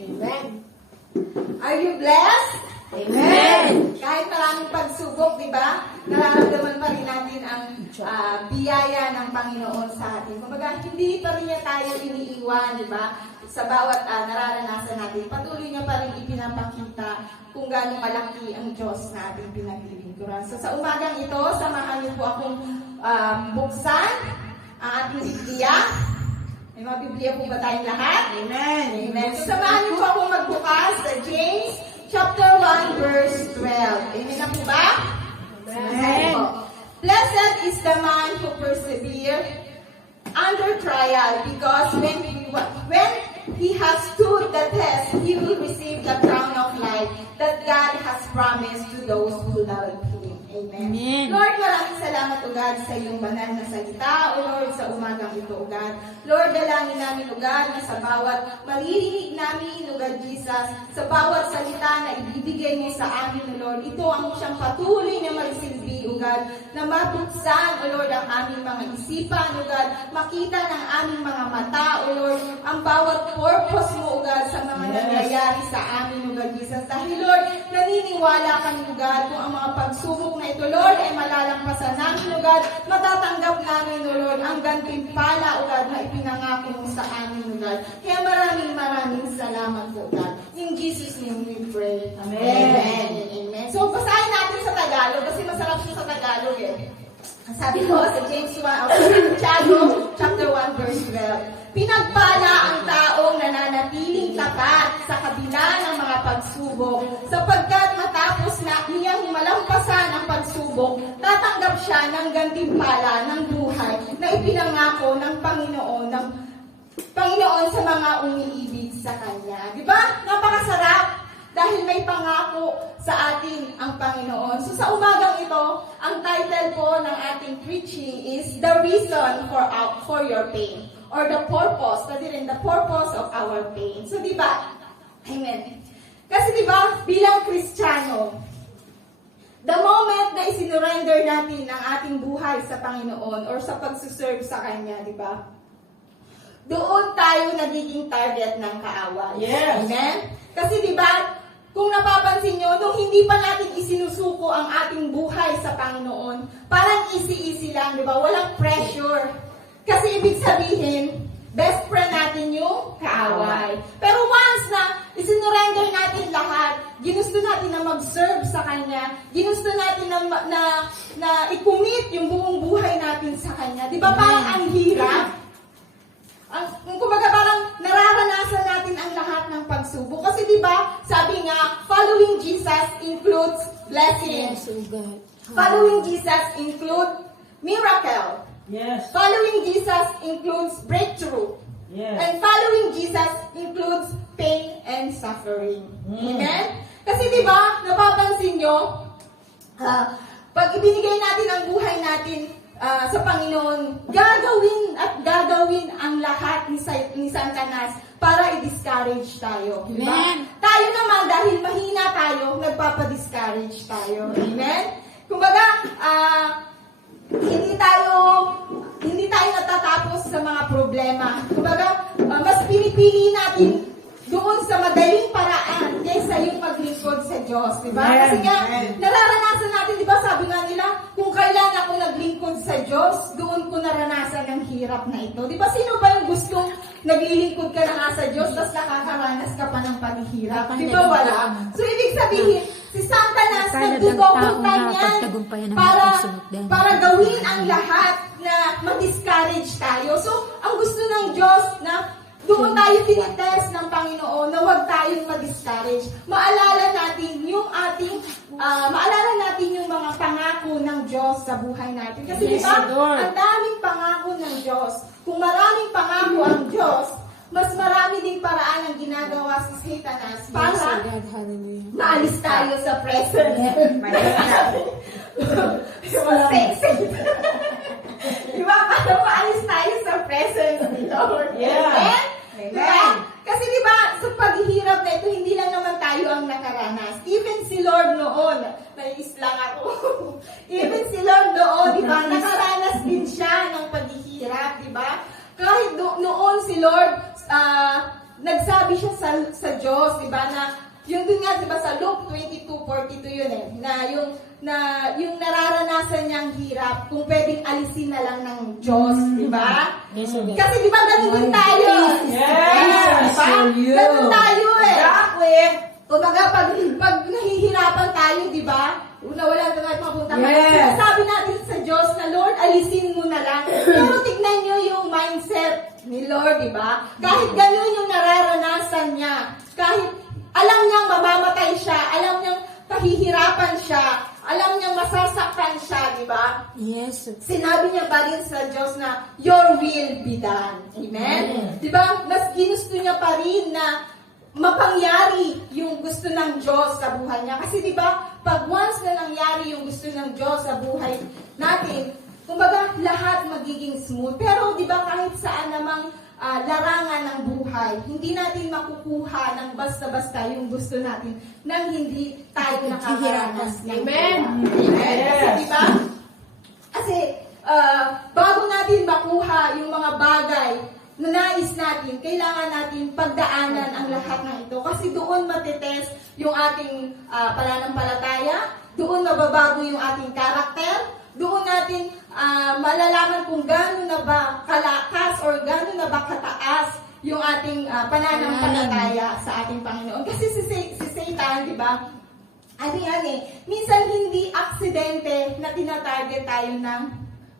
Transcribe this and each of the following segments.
Amen. Are you blessed? Amen. Kahit maraming pagsubok, di ba? Nararamdaman pa rin natin ang biyaya ng Panginoon sa atin. Kumbaga, hindi pa rin niya tayo iniiwan, di ba? Sa bawat nararanasan natin, patuloy niya pa rin ipinapakita kung gaano malaki ang Diyos na ating pinaglilingkuran. So sa umagang ito, samahan niyo po akong buksan ang ating Biblia. May mga Biblia po ba tayong lahat? Amen. Amen. So samahan niyo po akong magbukas sa James chapter 1 verse 12. Amen na po ba? Amen. Blessed is the man who persevere under trial, because when he has stood the test, he will receive the crown of life that God has promised to those who love Him. Amen. Amen. Lord, maraming salamat, O God, sa iyong banal na salita, O Lord, sa umagang ito, O God. Lord, dalangin namin, O God, na sa bawat maririnig namin, O God Jesus, sa bawat salita na ibibigay mo sa amin, O Lord, ito ang siyang patuloy na magsilbi, O God, na mabuksan, O Lord, ang aming mga isipan, O God, makita ng aming mga mata, O Lord, ang bawat purpose mo, O God, sa mga nangyayari sa amin, O God Jesus. Dahil, Lord, naniniwala kami, O God, kung ang mga pagsubok na ito, Lord, ay malalampasan namin, O God, matatanggap namin, O Lord, ang gantimpala, O God, na ipinangako mo sa amin, O God. Kaya maraming salamat, O God. In Jesus' name we pray. Amen. Amen. Amen. So, basahin natin sa Tagalog, kasi masarap siya sa Tagalog, eh. Sabi ko sa James 1, Santiago, chapter 1, verse 12. Pinagpala ang taong nananatiling tapat sa kabila ng mga pagsubok, sapagkat matapos na niyang malampasan ang pagsubok, tatanggap siya ng gantimpala ng buhay na ipinangako ng Panginoon sa mga umiibig sa Kanya. Di ba? Napakasarap! Dahil may pangako sa atin ang Panginoon. So sa umagang ito, ang title po ng ating preaching is The Reason for Your Pain, or the purpose, the purpose of our pain. So di ba? Amen. Kasi di ba, bilang Kristiyano, the moment na isinurrender natin ang ating buhay sa Panginoon or sa pagsuserve sa Kanya, di ba? Doon tayo nagiging target ng kaaway. Yes. Amen? Kasi di ba, kung napapansin nyo, nung hindi pa natin isinusuko ang ating buhay sa Panginoon, parang easy-easy lang, di ba? Walang pressure. Kasi ibig sabihin, best friend natin yung kaaway. Pero once na isinurrender natin lahat, ginusto natin na mag-serve sa Kanya, ginusto natin na i-commit yung buong buhay natin sa Kanya. Di ba parang ang hirap? Kumbaga parang nararanasan natin ang lahat ng pagsubok. Kasi di ba, sabi nga, following Jesus includes blessing. Yes, oh God. Following Jesus includes miracle. Yes. Following Jesus includes breakthrough. Yes. And following Jesus includes pain and suffering. Amen? Kasi di ba, napapansin nyo, pag ibinigay natin ang buhay natin sa Panginoon, gagawin ang lahat ni Satanas para i-discourage tayo. Diba? Amen. Tayo naman, dahil mahina tayo, nagpapa-discourage tayo. Amen? Kumbaga, hindi tayo natatapos sa mga problema. Kumbaga, mas pinipili natin doon sa madaling paraan kaysa yung maglingkod sa Diyos, di ba? Amen. Kasi nga, Amen. nararanasan natin, di ba, sabi nga nila, kung kailan ako naglingkod sa Diyos, doon ko naranasan ang hirap na ito. Di ba, sino ba yung gustong naglilingkod ka na nga sa Diyos, tapos nakakaranas ka pa ng paghihirap? Di ba, wala? So, ibig sabihin, si Satanas nagdudokutan yan para gawin ang lahat na ma-discourage tayo. So, ang gusto ng Diyos na doon tayo tinitest ng Panginoon na huwag tayong ma-discourage. Maalala natin yung mga pangako ng Diyos sa buhay natin. Kasi Yes, diba, Lord. ang daming pangako ng Diyos. Kung maraming pangako ang Diyos, mas marami ding paraan ang ginagawa si Satanas Yes, oh para God. Hallelujah. maalis tayo sa presence. Diba? Para maalis tayo sa presence ni Lord. Yeah. Amen? Amen. Diba? Kasi diba, sa paghihirap na ito, hindi lang naman tayo ang nakaranas. Even si Lord noon, nais lang ako. Even si Lord noon, diba, nakaranas din siya ng paghihirap, diba? Kahit noon si Lord, nagsabi siya sa Diyos, di ba, na yung dun nga, di ba, sa Luke 22:42 yun na yung nararanasan niyang hirap, kung pwedeng alisin na lang ng Diyos, di ba? Kasi di ba, ganun din tayo. Yes, for you. Ganun tayo eh. Exactly. Kumbaga, pag nahihirapan tayo, di ba? Wala na tayo mapunta. Yes. Sabi natin sa Diyos na, Lord, alisin mo na lang. Pero tignan niyo yung mindset ni Lord, di ba? Kahit ganun yung nararanasan niya, kahit alam niyang mamamatay siya, alam niyang pahihirapan siya, alam niyang masasaktan siya, di ba? Yes. Sinabi niya pa rin sa Diyos na, your will be done. Amen? Di ba? Mas ginusto niya pa rin na mapangyari yung gusto ng Diyos sa buhay niya. Kasi di ba, pag once na nangyari yung gusto ng Diyos sa buhay natin, kumbaga lahat magiging smooth. Pero di ba, kahit saan namang larangan ng buhay, hindi natin makukuha ng basta-basta yung gusto natin nang hindi tayo nakakaranas ng Amen. Amen. Kasi Yes. di ba? Kasi bago natin makuha yung mga bagay na nais natin, kailangan natin pagdaanan ang lahat ng ito. Kasi doon matitest yung ating pananampalataya, doon mababago yung ating karakter, doon natin malalaman kung gano'n na ba kalakas or gano'n na ba kataas yung ating pananampalataya sa ating Panginoon. Kasi si Satan, di ba, minsan hindi aksidente na tinatarget tayo ng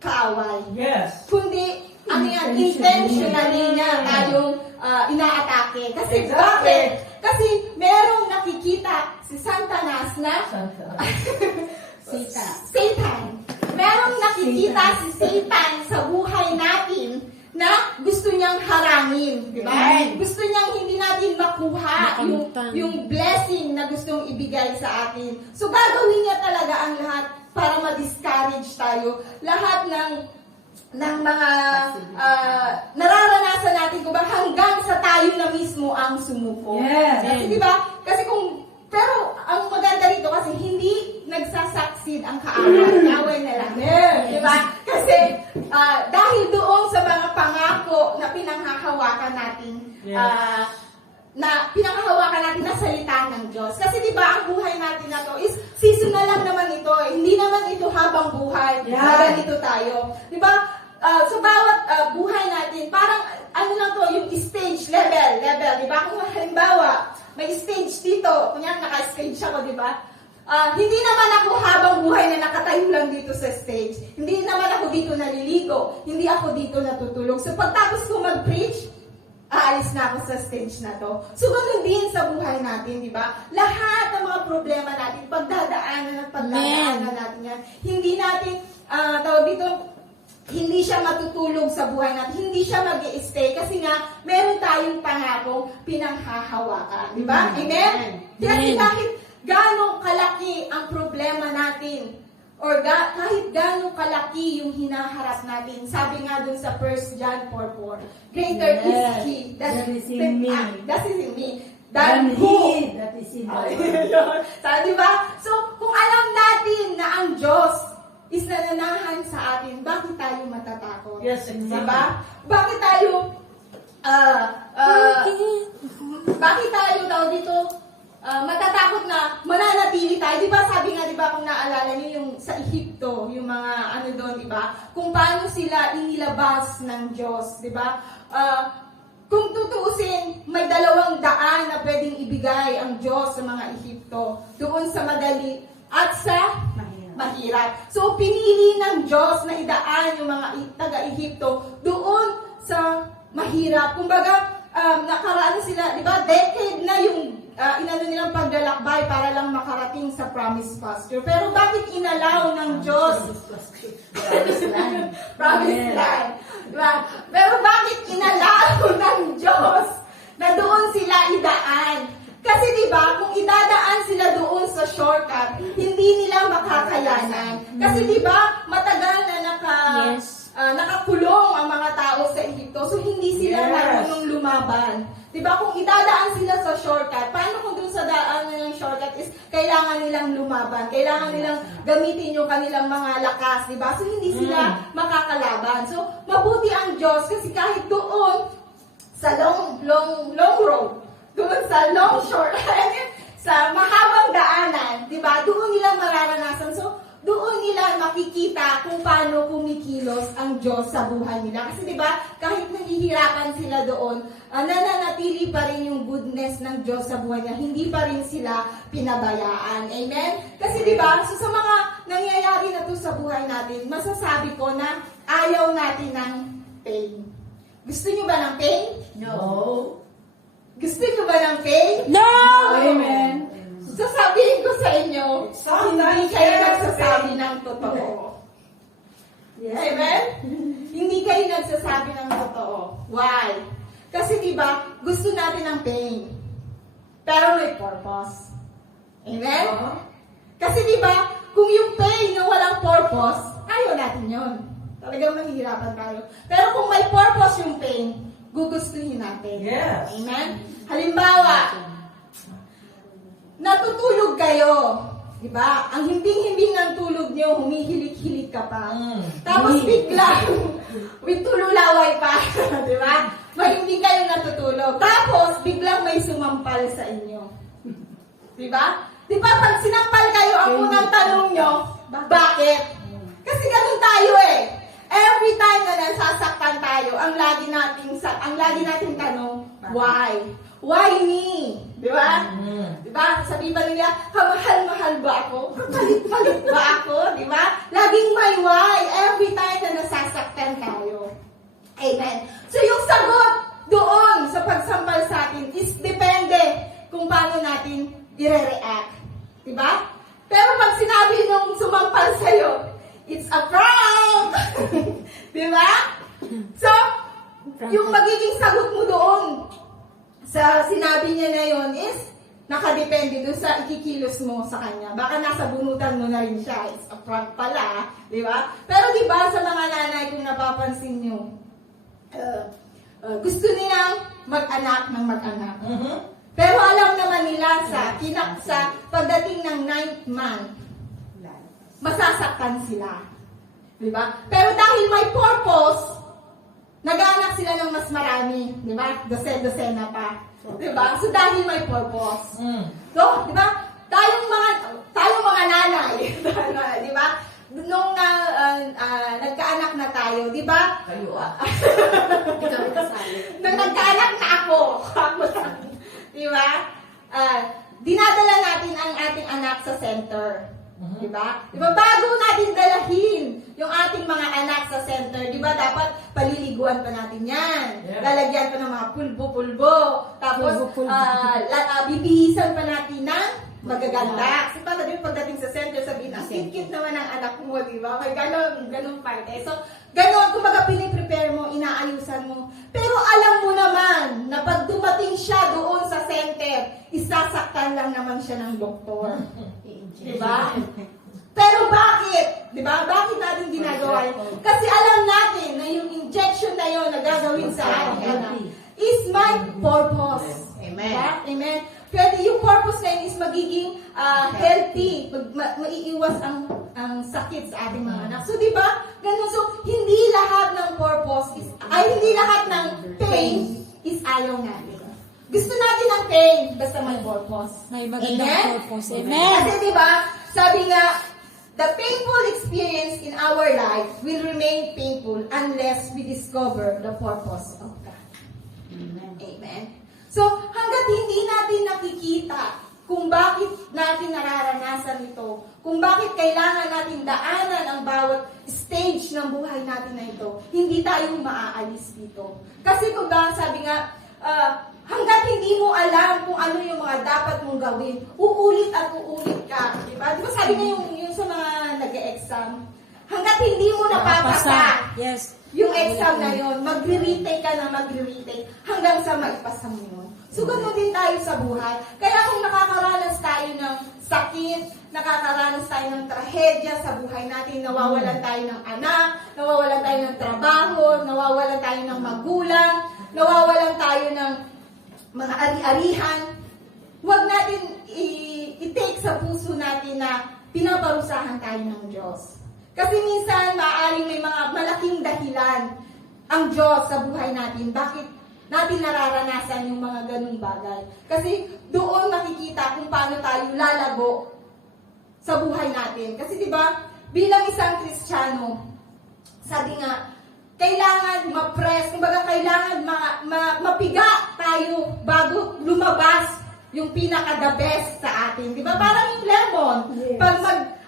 kaaway. Yes. Kundi, intentionally niya tayong inaatake. Kasi Exactly. bakit? Kasi merong nakikita si Santanas na Satan. Merong nakikita si Satan sa buhay natin na gusto niyang harangin, di ba? Amen. Gusto niyang hindi natin makuha Makamtan. yung blessing na gustong ibigay sa atin. So gagawin niya talaga ang lahat para ma-discourage tayo. Lahat ng mga nararanasan natin kung ba hanggang sa tayo na mismo ang sumuko. Yes. Kasi di ba? Pero ang maganda rito kasi hindi nagsasucceed ang kaaway na lang. Di ba? Kasi dahil doon sa mga pangako na pinanghahawakan natin, na salita ng Diyos. Kasi di ba ang buhay natin na to is seasonal lang naman ito. Hindi naman ito habang buhay. Na ganito tayo. Di ba? Sa bawat buhay natin, parang lang to, yung stage level. Di ba? Kung halimbawa, may stage dito, kunyari naka-stage ako, di ba? Hindi naman ako habang buhay na nakatayo lang dito sa stage. Hindi naman ako dito naliligo. Hindi ako dito natutulog. So pagtapos ko mag-preach, aalis na ako sa stage na to. So ganun din sa buhay natin, di ba? Lahat ng mga problema natin, pagdadaanan natin yan. Hindi natin, hindi siya matutulog sa buhay natin. Hindi siya mag-i-stay kasi nga, meron tayong pangako pinanghahawakan. Di ba? Amen? Kasi kahit gano'ng kalaki ang problema natin, or kahit gano'ng kalaki yung hinaharap natin, sabi nga dun sa 1 John 4:4, greater is He that is in me than who that is in the Sabi, di ba? So, kung alam natin na ang Diyos is nananahan sa atin, bakit tayo matatakot? Yes, exactly. Diba? Bakit tayo matatakot na mananatili tayo? Diba sabi nga, diba, kung naalala niyo yung sa Ehipto, yung mga doon, diba? Kung paano sila inilabas ng Diyos, diba? Kung tutuusin, may 2 daan na pwedeng ibigay ang Diyos sa mga Ehipto. Doon sa madali at sa mahirap. So, pinili ng Diyos na idaan yung mga taga-Ehipto doon sa mahirap. Kumbaga, nakaraan sila, di ba, decade na yung nilang paglalakbay para lang makarating sa promised pasture. Pero bakit inalaw ng Diyos? Promised land. Diba? Pero bakit inalaw ng Diyos na doon sila idaan? Kasi di ba, kung idadaan sila doon sa shortcut, hindi nila makakayanan. Kasi di ba, matagal na nakakulong ang mga tao sa Egypto, so hindi sila marunong lumaban. Di ba, kung idadaan sila sa shortcut, paano kung doon sa daan nilang shortcut is kailangan nilang lumaban, kailangan nilang gamitin yung kanilang mga lakas, di ba? So hindi sila makakalaban. So mabuti ang Diyos kasi kahit doon sa long road, doon sa long short, sa mahabang daanan, di ba? Doon nila mararanasan. So, doon nila makikita kung paano kumikilos ang Diyos sa buhay nila. Kasi di ba, kahit nahihirapan sila doon, nananatili pa rin yung goodness ng Diyos sa buhay nila. Hindi pa rin sila pinabayaan. Amen? Kasi di ba, so sa mga nangyayari na to sa buhay natin, masasabi ko na ayaw natin ng pain. Gusto nyo ba ng pain? No. Gusto nyo ba ng pain? No! Amen. Sasabihin ko sa inyo, hindi kayo nagsasabi ng totoo. Amen? Hindi kayo nagsasabi ng totoo. Why? Kasi diba, gusto natin ng pain. Pero may purpose. Amen? Kasi diba, kung yung pain na walang purpose, ayaw natin yun. Talagang mahihirapan tayo. Pero kung may purpose yung pain, gugustuhin natin. Yes. Amen? Halimbawa, natutulog kayo. Diba? Ang himbing-himbing ng tulog nyo, humihilik-hilik ka pa. Tapos biglang, with tululaway pa. Diba? Hindi kayo natutulog. Tapos, biglang may sumampal sa inyo. Diba? Diba, pag sinampal kayo, ang unang tanong nyo, bakit? Kasi ganun tayo eh. Every time na nasasaktan tayo, ang lagi nating tanong, why? Why me? Di ba? Di ba? Sabi ba nila, kamahal-mahal ba ako? Kapalit-palit ba ako? Di ba? Laging may why. Every time na nasasaktan tayo. Amen. So yung sagot doon sa pagsampal sa atin is depende kung paano natin i-react. Di ba? Pero pag sinabi nung sumampal sa'yo, it's a prank! Di ba? So, yung magiging sagot mo doon sa sinabi niya na yun is nakadepende doon sa ikikilos mo sa kanya. Baka nasa bunutan mo na rin siya. It's a prank pala. Di ba? Pero di ba sa mga nanay kung napapansin nyo, gusto nilang mag-anak ng mag-anak. Pero alam naman nila sa pagdating ng 9th month, masasaktan sila. Di ba? Pero dahil may purpose, nag-aanak sila ng mas marami. Di ba? Dose-dosena pa. Di ba? So dahil may purpose. So, di ba? Tayong mga nanay, di ba? Nung nagkaanak na tayo, di ba? Kayo Nung nagkaanak na ako di ba? Dinadala natin ang ating anak sa center. Di ba? Di ba, bago natin dalahin yung ating mga anak sa center, di ba, dapat paliliguan pa natin yan. Yeah. Lalagyan pa ng mga pulbo-pulbo. Tapos, bibihisan pa natin ng magaganda. Kasi para din pagdating sa center, sabihin, ang cute naman ang anak mo, di ba? May ganun part eh. So, ganun, kumbaga piniprepare mo, inaayusan mo. Pero alam mo naman na pag dumating siya doon sa center, isasaktan lang naman siya ng doktor. Di ba? Pero bakit? Di ba? Bakit natin ginagawa yun? Kasi alam natin na yung injection na yun na gagawin sa ating anak is my purpose. Amen. Diba? Amen. Pwede yung purpose na yun is magiging healthy. Maiiwas ang sakit sa ating mga anak. So, di ba? Ganun. So, hindi lahat ng purpose hindi lahat ng pain is ayaw natin. Gusto natin ng pain, basta may purpose. May magandang Amen? purpose. Amen. Kasi di ba, sabi nga, the painful experience in our life will remain painful unless we discover the purpose of God. Amen. So, hanggat hindi natin nakikita kung bakit natin nararanasan ito, kung bakit kailangan natin daanan ang bawat stage ng buhay natin na ito, hindi tayo maaalis dito. Kasi kung ba, sabi nga, hanggat hindi mo alam kung ano yung mga dapat mong gawin, uulit at uulit ka. Diba? Diba sabi nga yung sa mga nag-e-exam, hanggat hindi mo napapasa Yes. yung exam na yun, magre-retake ka na magre-retake hanggang sa maipasa mo yun. So, gano'n din tayo sa buhay. Kaya kung nakakaranas tayo ng sakit, nakakaranas tayo ng trahedya sa buhay natin, nawawalan tayo ng anak, nawawalan tayo ng trabaho, nawawalan tayo ng magulang, nawawalan tayo ng mga ari-arihan, huwag natin i-take sa puso natin na pinaparusahan tayo ng Diyos. Kasi minsan, maaaring may mga malaking dahilan ang Diyos sa buhay natin. Bakit natin nararanasan yung mga ganung bagay. Kasi doon makikita kung paano tayo lalago sa buhay natin. Kasi di ba, bilang isang Kristiyano, sabi nga, kailangan ma-press, kumbaga kailangan mapiga tayo bago lumabas yung pinaka-the best sa atin. Di ba? Parang yung lemon. Yes. Pag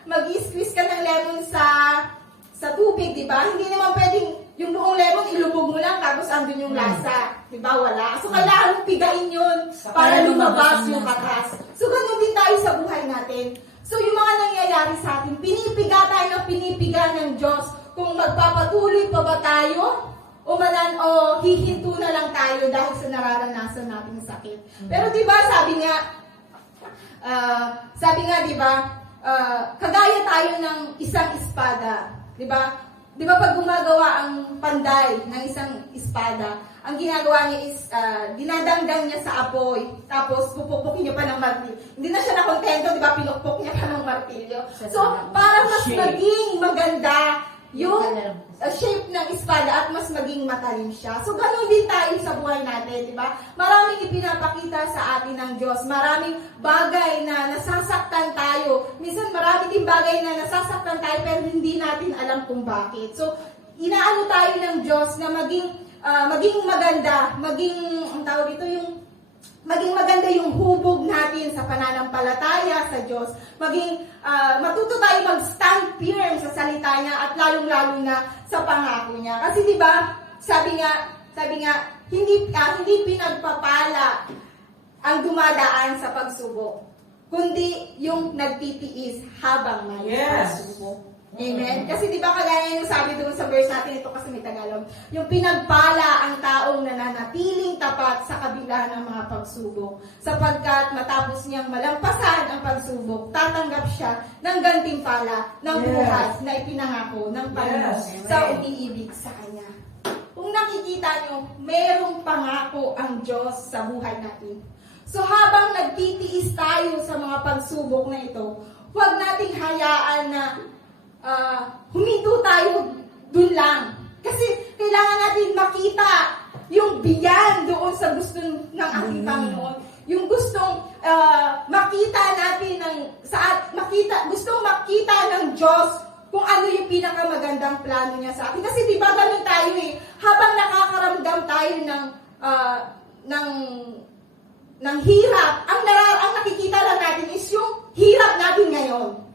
mag-squeeze ka ng lemon sa tubig, di ba? Hindi naman pwedeng yung buong lemon ilubog mo lang tapos andun yung lasa. Di ba? Wala. So, kailangan mong pigain yun para lumabas yung katas. So, ganun din tayo sa buhay natin. So, yung mga nangyayari sa atin, pinipiga tayo ng pinipiga ng Diyos. Kung magpapatuloy pa ba tayo o hihinto na lang tayo dahil sa nararanasan nating sakit. Pero 'di ba, sabi nga 'di ba, kagaya tayo ng isang espada, 'di ba? 'Di ba pag gumagawa ang panday ng isang espada, ang ginagawa niya is dinadangdang niya sa apoy, tapos pupukpukin niya pa ng martilyo. Hindi na siya nakontento, 'di ba? Pinukpok niya pa ng martilyo. So, para mas maging maganda yung shape ng espada at mas maging matalim siya. So, ganun din tayo sa buhay natin, di ba? Maraming ipinapakita sa atin ng Diyos. Maraming bagay na nasasaktan tayo. Minsan, marami din bagay na nasasaktan tayo pero hindi natin alam kung bakit. So, inaano tayo ng Diyos na maging maganda, ang tawag dito, maging maganda yung hubog natin sa pananampalataya sa Diyos. Matuto tayo mag-stand firm sa salita niya at lalong-lalo na sa pangako niya. Kasi 'di ba, sabi nga hindi pinagpapala ang dumadaan sa pagsubok, kundi yung nagtitiis habang may pagsubok. Amen? Kasi di ba kagaya yung sabi doon sa verse natin, ito kasi may Tagalog, yung pinagpala ang taong nananatiling tapat sa kabila ng mga pagsubok. Sapagkat matapos niyang malampasan ang pagsubok, tatanggap siya ng gantimpala ng buhay na ipinangako ng Panginoon sa umiibig sa Kanya. Kung nakikita nyo, merong pangako ang Diyos sa buhay natin. So habang nagtitiis tayo sa mga pagsubok na ito, huwag nating hayaan na huminto tayo dun lang. Kasi kailangan natin makita yung beyond doon sa gusto ng ating Panginoon. Yung gustong makita natin gustong makita ng Diyos kung ano yung pinakamagandang plano niya sa atin. Kasi di ba ganun tayo habang nakakaramdam tayo ng hirap, ang nakikita lang natin is yung hirap natin ngayon.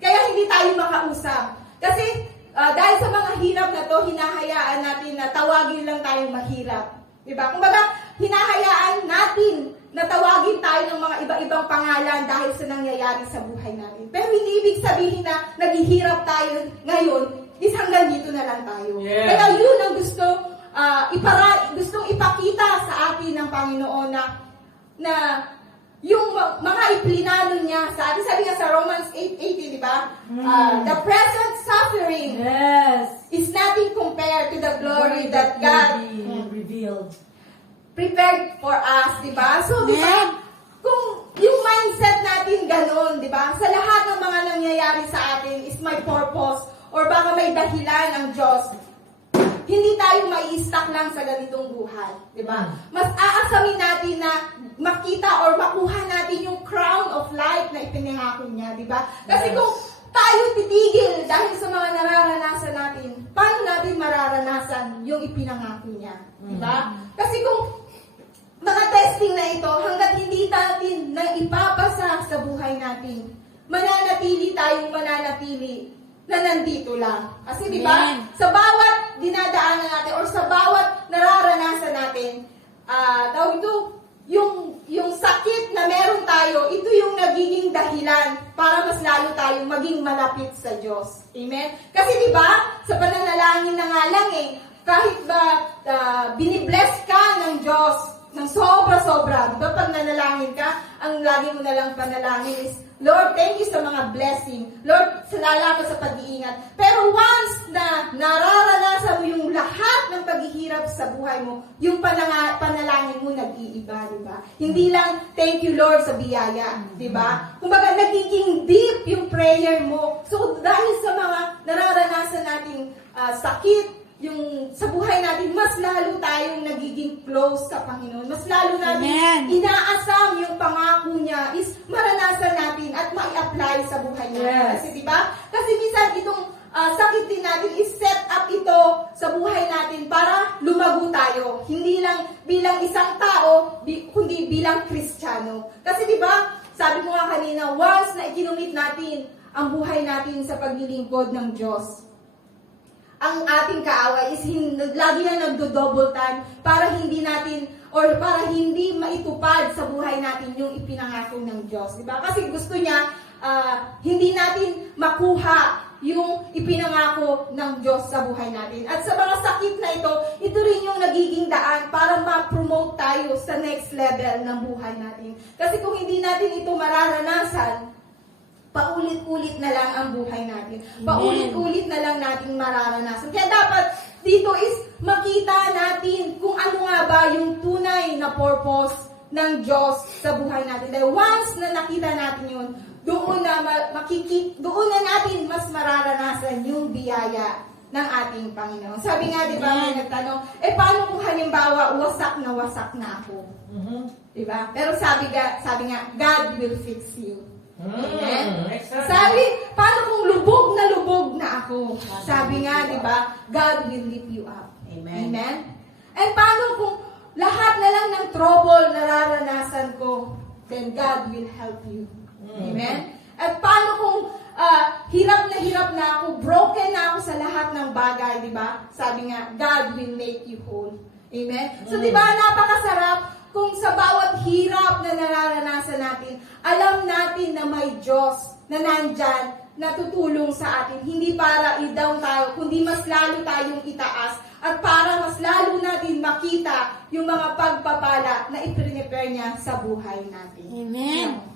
Kaya hindi tayo makausap. Kasi dahil sa mga hirap na to, hinahayaan natin na tawagin lang tayong mahirap. Diba? Kumbaga, hinahayaan natin na tawagin tayo ng mga iba-ibang pangalan dahil sa nangyayari sa buhay natin. Pero hindi ibig sabihin na naghihirap tayo ngayon, is hanggang dito na lang tayo. Yeah. Kaya yun ang gustong ipakita sa atin ng Panginoon na yung mga iplinano niya sa atin. Sabi nga sa Romans 8:18, di ba? The present suffering is nothing compared to the glory that God revealed, prepared for us, di ba? So, di ba? Kung yung mindset natin ganun, di ba? Sa lahat ng mga nangyayari sa atin is may purpose or baka may dahilan ang Diyos. Hindi tayo mai-stuck lang sa ganitong buhay, di ba? Mas aasamin natin na makita or makuha natin yung crown of life na ipinangako niya, di ba? Kasi kung tayo titigil dahil sa mga nararanasan natin, paano natin mararanasan yung ipinangako niya, di ba? Kasi kung mga testing na ito, hanggat hindi natin na ipapasa sa buhay natin, mananatili na nandito lang. Kasi di ba, sa bawat dinadaanan natin or sa bawat nararanasan natin, yung sakit na meron tayo, ito yung nagiging dahilan para mas lalo tayong maging malapit sa Diyos. Amen? Kasi di ba, sa pananalangin na nga lang kahit ba binibless ka ng Diyos, ng sobra-sobra, di ba pag nanalangin ka, ang lagi mo na lang panalangin is, Lord, thank you sa mga blessing. Lord, salamat sa pag-iingat. Pero once na nararanasan mo yung lahat ng paghihirap sa buhay mo, yung panalangin mo nag-iiba, di ba? Hindi lang, thank you Lord sa biyaya, di ba? Kumbaga, nagiging deep yung prayer mo. So, dahil sa mga nararanasan nating sakit, yung sa buhay natin, mas lalo tayong nagiging close sa Panginoon. Mas lalo natin Amen. inaasam yung pangako niya is maranasan natin at mai-apply sa buhay natin. Yes. Kasi diba? Kasi minsan itong sakit din natin is set up ito sa buhay natin para lumago tayo. Hindi lang bilang isang tao, kundi bilang Kristiyano. Kasi diba, sabi ko nga kanina, once na ikinumit natin ang buhay natin sa paglilingkod ng Diyos, ang ating kaaway is lagi na nagdo-double time para hindi natin or para hindi maitupad sa buhay natin yung ipinangako ng Diyos. Diba? Kasi gusto niya hindi natin makuha yung ipinangako ng Diyos sa buhay natin. At sa mga sakit na ito rin yung nagiging daan para ma-promote tayo sa next level ng buhay natin. Kasi kung hindi natin ito mararanasan, paulit-ulit na lang ang buhay natin. Paulit-ulit na lang natin mararanasan. Kaya dapat dito is makita natin kung ano nga ba yung tunay na purpose ng Diyos sa buhay natin. Dahil once na nakita natin yun, doon na natin mas mararanasan yung biyaya ng ating Panginoon. Sabi nga, di ba, may nagtanong, paano kung halimbawa wasak na ako? Di ba? Pero sabi nga, God will fix you. Amen? Sabi, paano kung lubog na ako? Sabi nga, di ba, God will lift you up. Amen. Amen? And paano kung lahat na lang ng trouble nararanasan ko, then God will help you. Amen? At paano kung hirap na ako, broken na ako sa lahat ng bagay, di ba? Sabi nga, God will make you whole. Amen? So, di ba, napakasarap kung sa bawat hirap na nararanasan natin, alam natin na may Diyos na nandyan, na tutulong sa atin. Hindi para i-down tayo, kundi mas lalo tayong itaas at para mas lalo natin makita yung mga pagpapala na i-prepare niya sa buhay natin. Amen.